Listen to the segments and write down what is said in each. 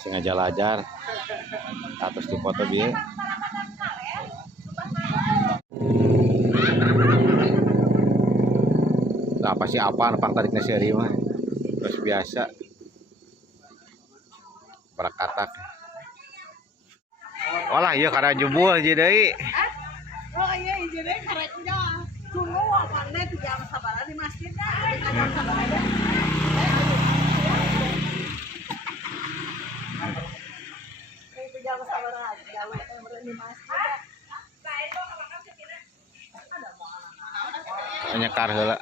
Sengaja lajar atas di foto dia. Nah, pasti apa pang tariknya seri mah terus biasa berakatak. Walah iya karena jebul aja deh. Oh iya jadi karetnya tunggu wakangnya 3 jam sabaran di masjid dah 3 jam sabaran deh. Jam sabaran aja di masjid. Nyekar heula.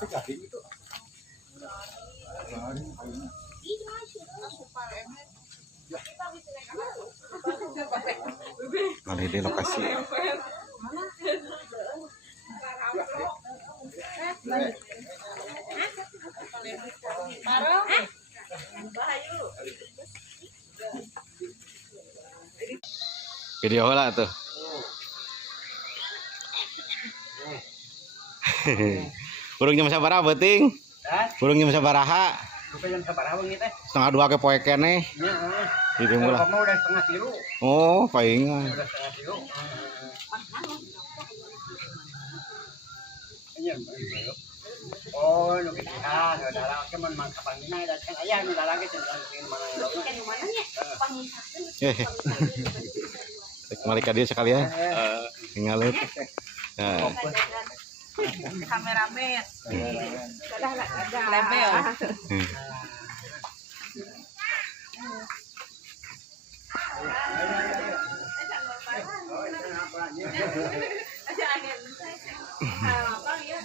Kali di lokasi. Video lah tuh. Burung jam sabaraha beuting? Burung jam sabaraha? Bukan sabaraha beungi teh. Setengah dua ke poe keneh. Heeh. Itu mah. Kamu udah setengah kilo. Oh, palingan. Udah setengah kilo. Iya, oh, nu ketihan, nu dalang ke mun mangka pangina da can aya nu dalang ke can mana lo. Kan di mana nya? Pangisakeun. Kembali ka dieu sekalian. Tinggalin. Nah. Kameramen. Ada label.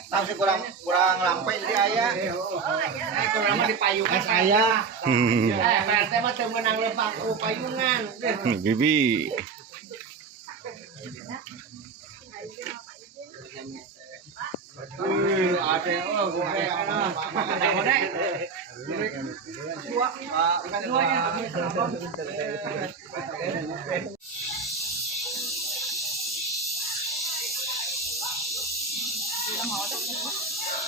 Tapi kurang lampai jadi aya. Kurang mah dipayungan aya. PRT mah teu meunang leumpang ku payungan. Bibi. Ade oh gede ana. Gede.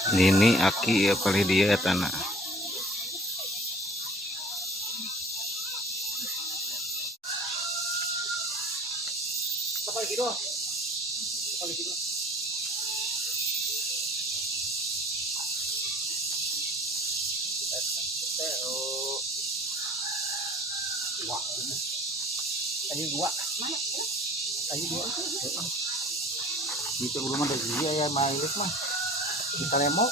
Nini Aki ya paling dia tanah. Tadi dua. Mana? Tadi dua. Itu belum ada dia ya Mailis mah. Kita lemok.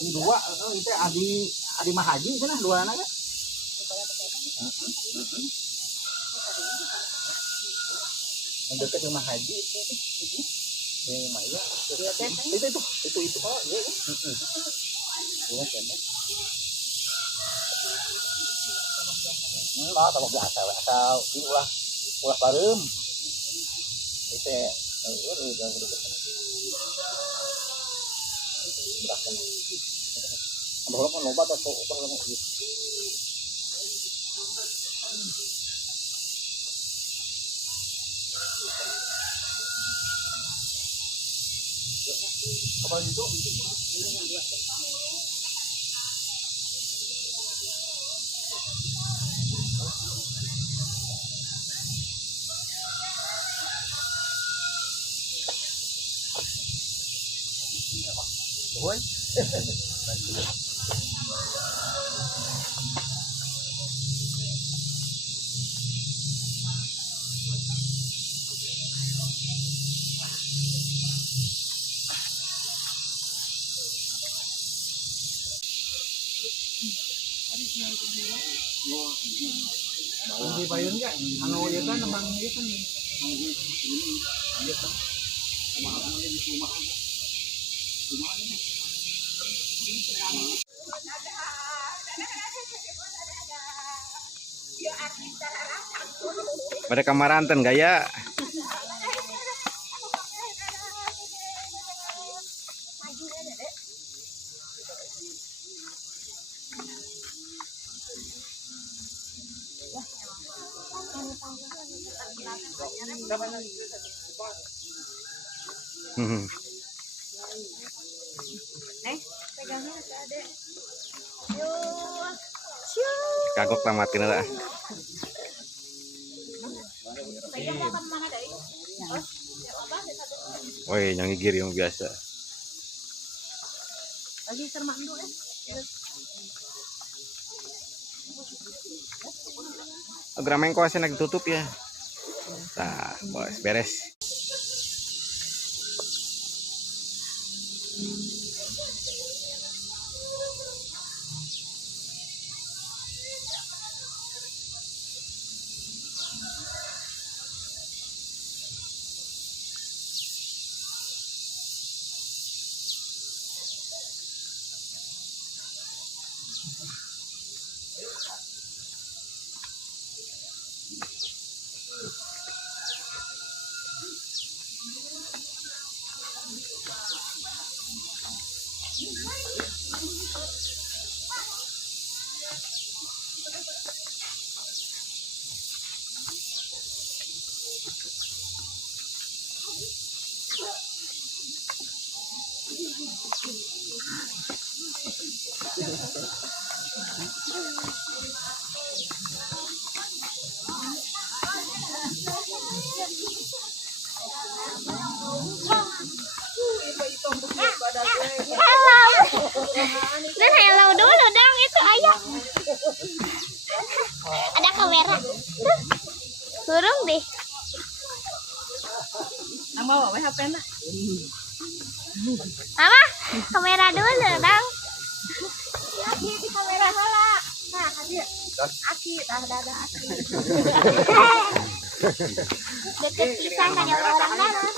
Ini dua, itu Adi Mahaji sana dua anak kan? Mendekat sama Haji itu. Yang Maya. Itu. Oh, iya. Iya, tembak. Đó tao biasa asal ulah barem. Itu udah berapa? Kalau kan loba atau apa gitu. Apa itu? Oi. Di payun ka, anu ya kan nembang ieu kan. Ieu kan. Kumaha di kumaha. Pada kamaranten gaya. Pegangnya ada. Kagok tamatin lah. Woi, yang gigir yang biasa. Lagi sermak dulu Grameng kok lagi tutup ya. Nah, bos beres. Hello. Dan hello dulu dong itu ayah. Ada kamera. Turun deh. Ang bawa HP na. Mama, kamera dulu dong. Aki di kamera hala. Nah, Aki, dah Aki. Deket pisan ada orang dalam.